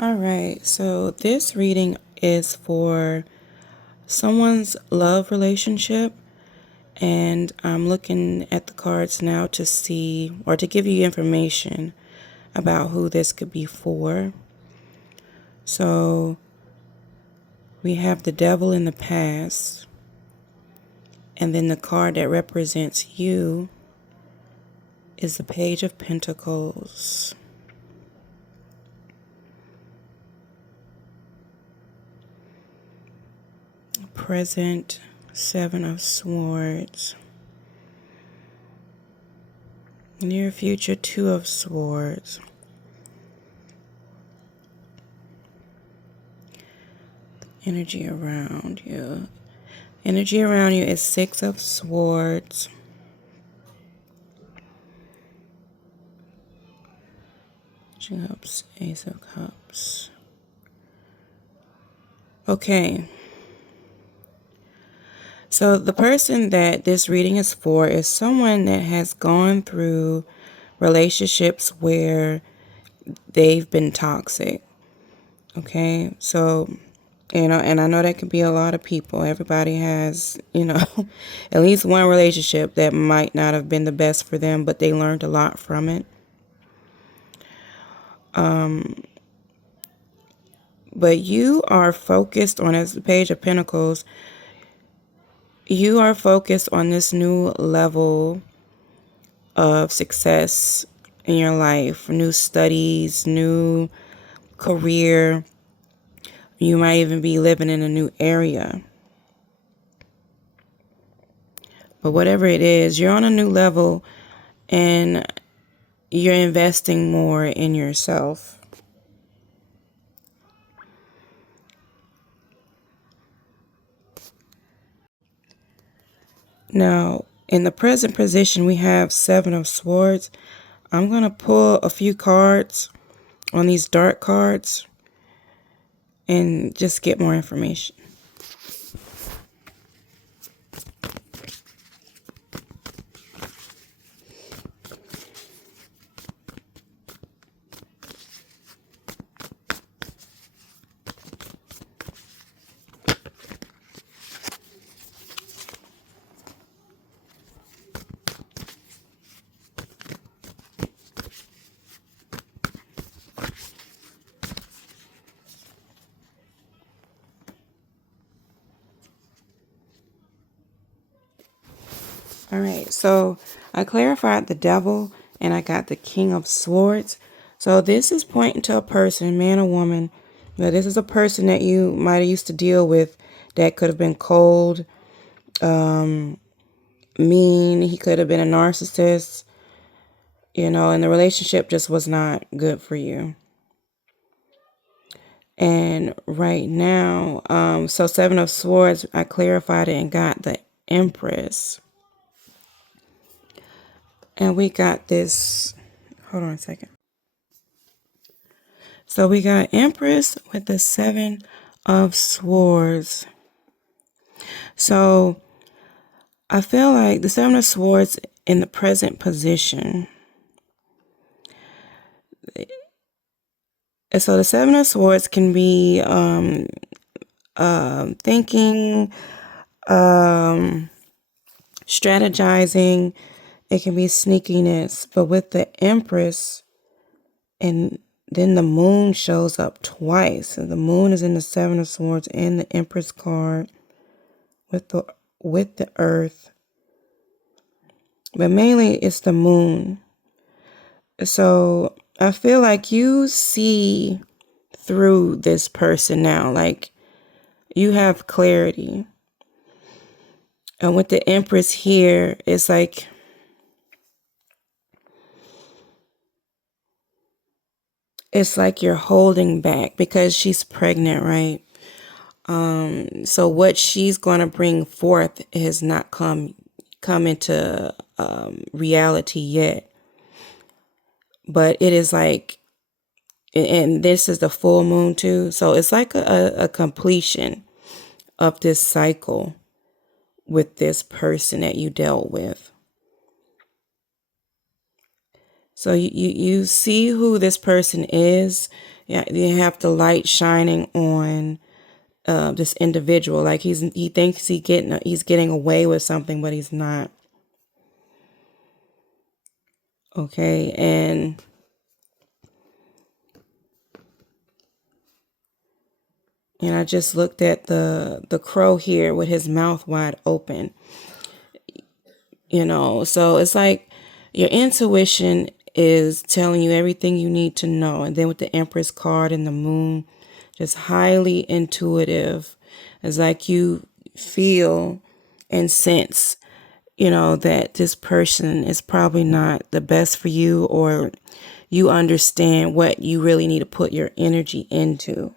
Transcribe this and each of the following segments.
All right, so this reading is for someone's love relationship, and I'm looking at the cards now to see or to give you information about who this could be for. So we have the devil in the past, and then the card that represents you is the Page of Pentacles. Present, Seven of Swords. Near future, Two of Swords. Energy around you. Energy around you is Six of Swords. Two of Cups, Ace of Cups. Okay. So the person that this reading is for is someone that has gone through relationships where they've been toxic. Okay. So, and I know that could be a lot of people. Everybody has, at least one relationship that might not have been the best for them, but they learned a lot from it. But you are focused on, as the Page of Pentacles, you are focused on this new level of success in your life, new studies, new career. You might even be living in a new area. But whatever it is, you're on a new level and you're investing more in yourself. Now, in the present position, we have Seven of Swords. I'm going to pull a few cards on these dark cards and just get more information. All right, so I clarified the devil and I got the King of Swords. So this is pointing to a person, man or woman. Now, this is a person that you might have used to deal with that could have been cold, mean. He could have been a narcissist, and the relationship just was not good for you. And right now, so Seven of Swords, I clarified it and got the Empress. And we got this, hold on a second. So we got Empress with the Seven of Swords. So I feel like the Seven of Swords in the present position. So the Seven of Swords can be thinking, strategizing. It can be sneakiness. But with the Empress, and then the Moon shows up twice. So the Moon is in the Seven of Swords and the Empress card with the Earth. But mainly it's the Moon. So I feel like you see through this person now. Like you have clarity. And with the Empress here, it's like you're holding back because she's pregnant, right? So what she's going to bring forth has not come into reality yet. But it is like, and this is the full moon too. So it's like a completion of this cycle with this person that you dealt with. So you see who this person is. Yeah, you have the light shining on this individual. Like he thinks he's getting away with something, but he's not. Okay, and I just looked at the crow here with his mouth wide open. So it's like your intuition is telling you everything you need to know. And then with the Empress card and the moon, just highly intuitive. It's like you feel and sense, that this person is probably not the best for you, or you understand what you really need to put your energy into.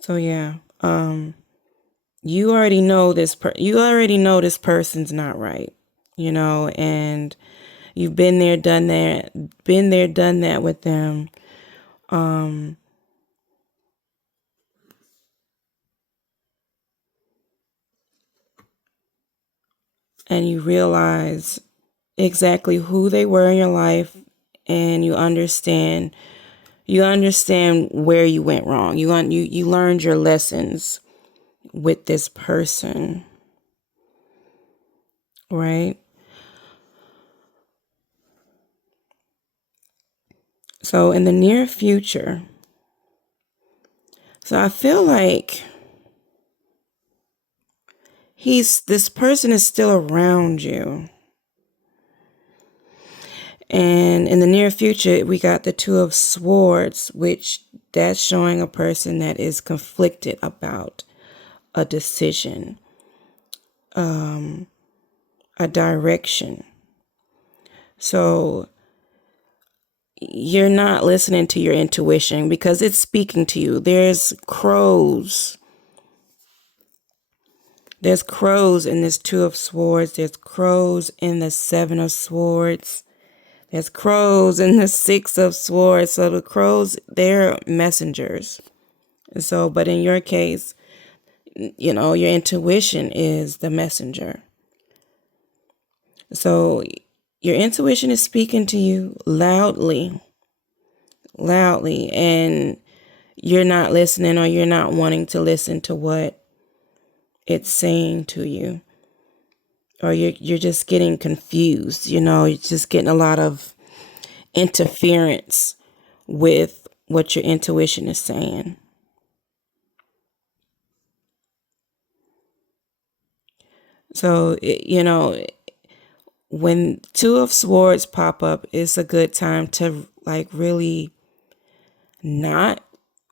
So yeah, you already know this person's not right, and you've been there, done that with them. And you realize exactly who they were in your life, and you understand where you went wrong. You learned your lessons with this person, right? So in the near future, so I feel like this person is still around you. And in the near future, we got the Two of Swords, which that's showing a person that is conflicted about a decision, a direction. So you're not listening to your intuition because it's speaking to you. There's crows. There's crows in this Two of Swords. There's crows in the Seven of Swords. There's crows in the Six of Swords. So the crows, they're messengers. So, but in your case, your intuition is the messenger. So your intuition is speaking to you loudly, and you're not listening, or you're not wanting to listen to what it's saying to you. Or you're just getting confused, you're just getting a lot of interference with what your intuition is saying. So, when Two of Swords pop up, it's a good time to like really not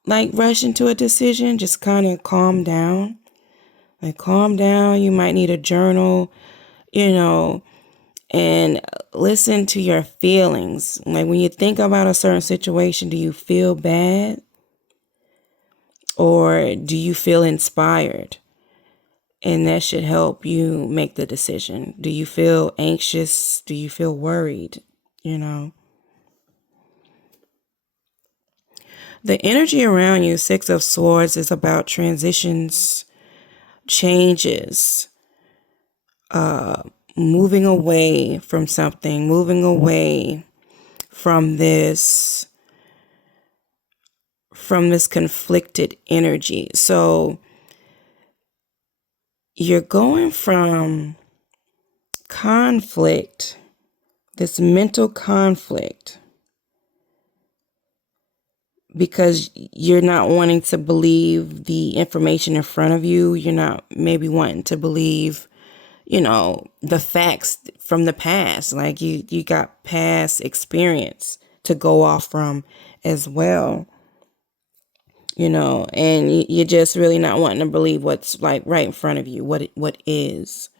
like rush into a decision. Just kind of calm down. Like calm down. You might need a journal, and listen to your feelings. Like when you think about a certain situation, do you feel bad or do you feel inspired? And that should help you make the decision. Do you feel anxious? Do you feel worried? The energy around you, Six of Swords, is about transitions, changes, moving away from something, moving away from this conflicted energy. So you're going from conflict, this mental conflict, because you're not wanting to believe the information in front of you. You're not maybe wanting to believe, the facts from the past. Like you got past experience to go off from as well, and you're just really not wanting to believe what's like right in front of you, what is.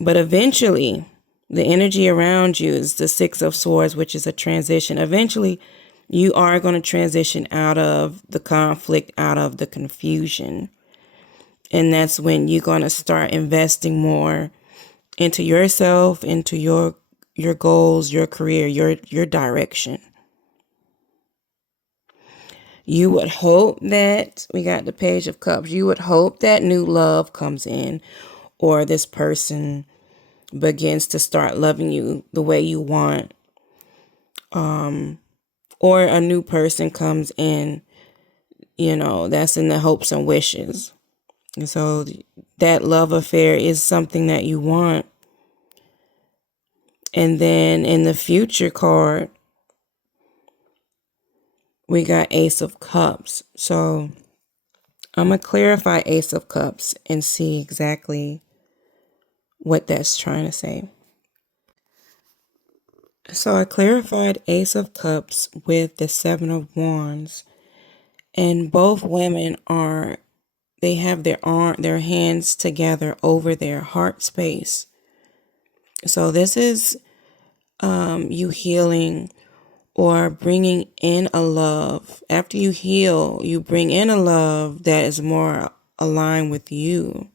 But eventually, the energy around you is the Six of Swords, which is a transition. Eventually, you are going to transition out of the conflict, out of the confusion. And that's when you're going to start investing more into yourself, into your goals, your career, your direction. You would hope that we got the Page of Cups. You would hope that new love comes in, or this person begins to start loving you the way you want, or a new person comes in, that's in the hopes and wishes. And so that love affair is something that you want. And then in the future card, we got Ace of Cups. So I'm going to clarify Ace of Cups and see exactly what that's trying to say. So I clarified Ace of Cups with the Seven of Wands. And both women they have their hands together over their heart space. So this is you healing or bringing in a love. After you heal, you bring in a love that is more aligned with you,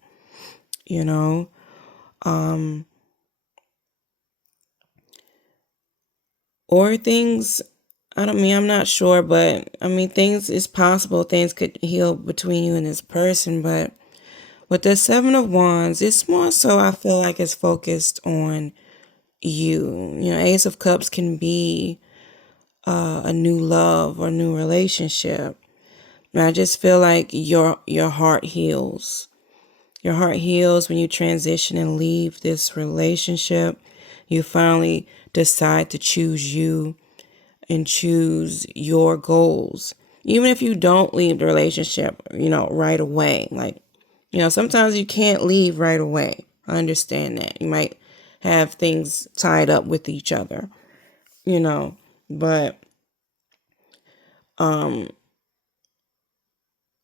or things, I'm not sure, but things is possible. Things could heal between you and this person, but with the Seven of Wands, it's more so, I feel like it's focused on you. Ace of Cups can be a new love or new relationship. And I just feel like your heart heals. Your heart heals when you transition and leave this relationship. You finally decide to choose you and choose your goals. Even if you don't leave the relationship, right away. Like, sometimes you can't leave right away. I understand that. You might have things tied up with each other, but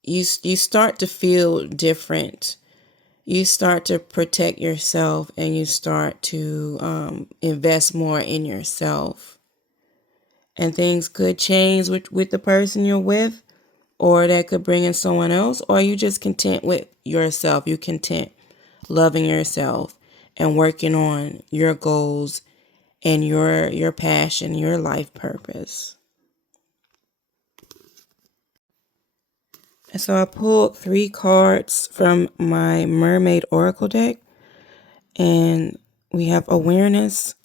you start to feel different. You start to protect yourself, and you start to invest more in yourself. And things could change with the person you're with, or that could bring in someone else, or you just content with yourself. You content loving yourself and working on your goals and your passion, your life purpose. And so I pulled 3 cards from my Mermaid Oracle deck, and we have awareness,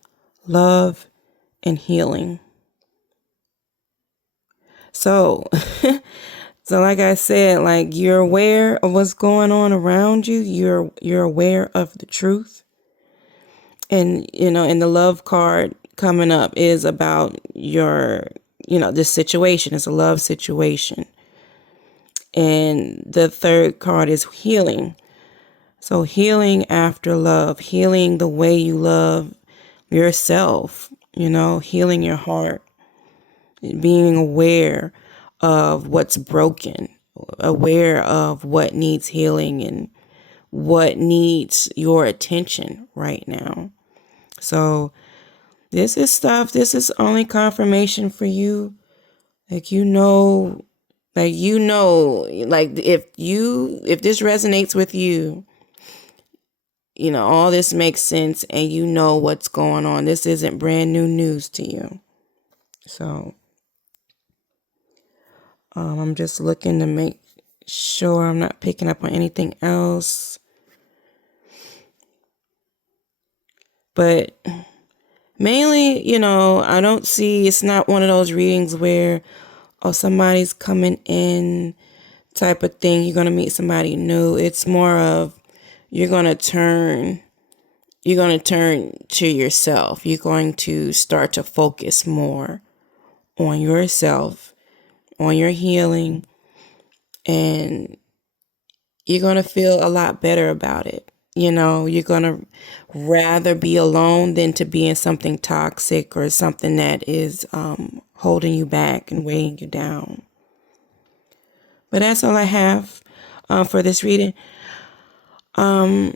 love, and healing. So, so like I said, like, you're aware of what's going on around you. You're aware of the truth. And, and the love card coming up is about this situation. It's a love situation. And the third card is healing. So healing after love, healing the way you love yourself, healing your heart, being aware of what's broken, aware of what needs healing and what needs your attention right now. So this is only confirmation for you. Like, if this resonates with you, all this makes sense and what's going on. This isn't brand new news to you. So I'm just looking to make sure I'm not picking up on anything else. But mainly, I don't see, it's not one of those readings where, somebody's coming in type of thing. You're going to meet somebody new. It's more of, you're going to turn to yourself. You're going to start to focus more on yourself, on your healing, and you're going to feel a lot better about it. You're going to rather be alone than to be in something toxic or something that is holding you back and weighing you down. But that's all I have for this reading. I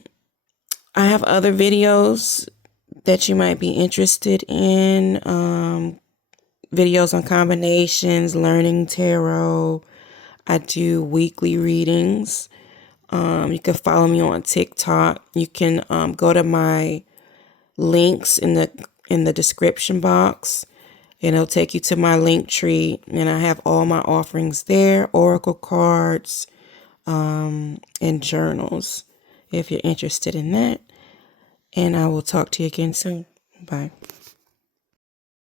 have other videos that you might be interested in. Videos on combinations, learning tarot. I do weekly readings. You can follow me on TikTok. You can go to my links in the description box, and it'll take you to my link tree. And I have all my offerings there: oracle cards, and journals. if you're interested in that. And I will talk to you again soon. Bye.